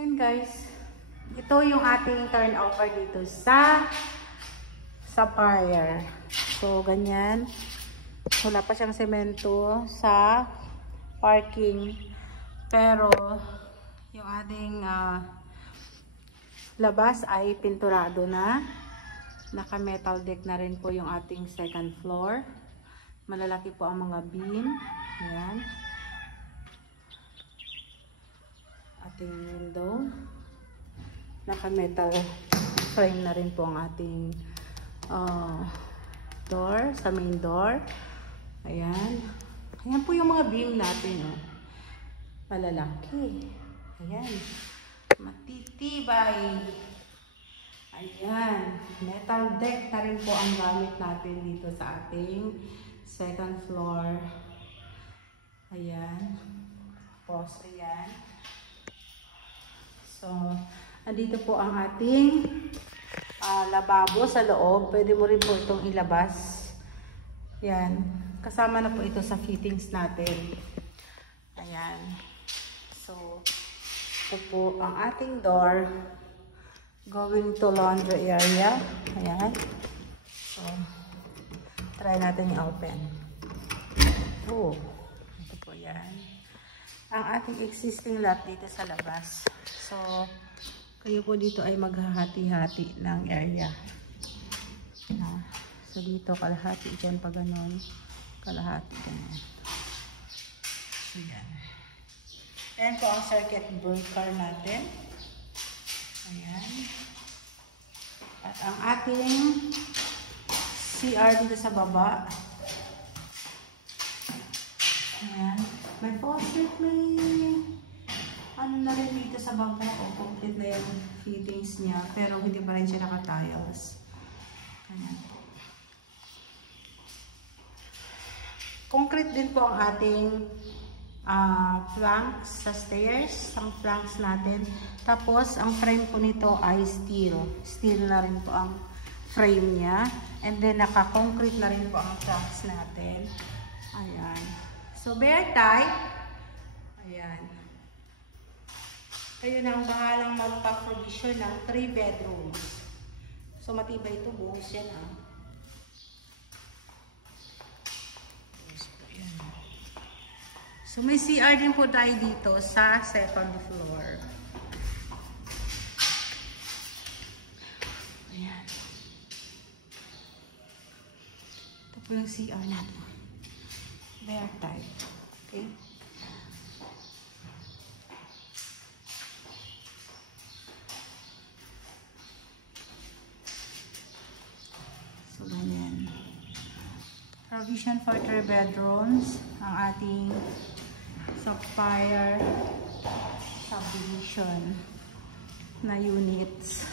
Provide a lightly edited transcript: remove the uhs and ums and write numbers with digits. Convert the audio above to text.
Yan guys, ito yung ating turnover dito sa Sapphire. So ganyan, wala pa siyang semento sa parking, pero yung ating labas ay pinturado na. Naka metal deck na rin po yung ating second floor. Malalaki po ang mga beam. Ayan. Ating window. Naka metal frame na rin po ang ating door, sa main door. Ayan. Ayan po yung mga beam natin. Oh. Malalaki. Ayan. Matitibay. Ayan. Metal deck na rin po ang gamit natin dito sa ating second floor. Ayan. Tapos, ayan. So, andito po ang ating lababo sa loob. Pwede mo rin po itong ilabas. Ayan. Kasama na po ito sa fittings natin. Ayan. So, ito po ang ating door going to laundry area. Ayan. So, try natin i-open. Oh, ito po yan. Ang ating existing lot dito sa labas. So, kayo po dito ay maghahati-hati ng area. So, dito kalahati dyan pa ganon. Kalahati ganon. So, yan. Ayan po ang circuit breaker natin. Ayan. At ang ating CR dito sa baba. Ayan. May faucet, may ano na rin dito sa baba. O, complete na yung fittings niya. Pero hindi pa rin siya naka-tiles. Ayan. Concrete din po ang ating planks sa stairs, ang planks natin. Tapos, ang frame po nito ay steel. Steel na rin po ang frame niya. And then, naka-concrete na rin po ang planks natin. Ayan. So, bare tight. Ayan. Kayo na ang bahalang magpa-provision ng 3 bedrooms. So, matibay ito. Buhos yan, So, may CR din po tayo dito sa second floor. Ayan. Ito po yung CR natin. Bare type. Okay? So, ganyan. Provision for 3 bedrooms. Ang ating Sapphire subdivision na units.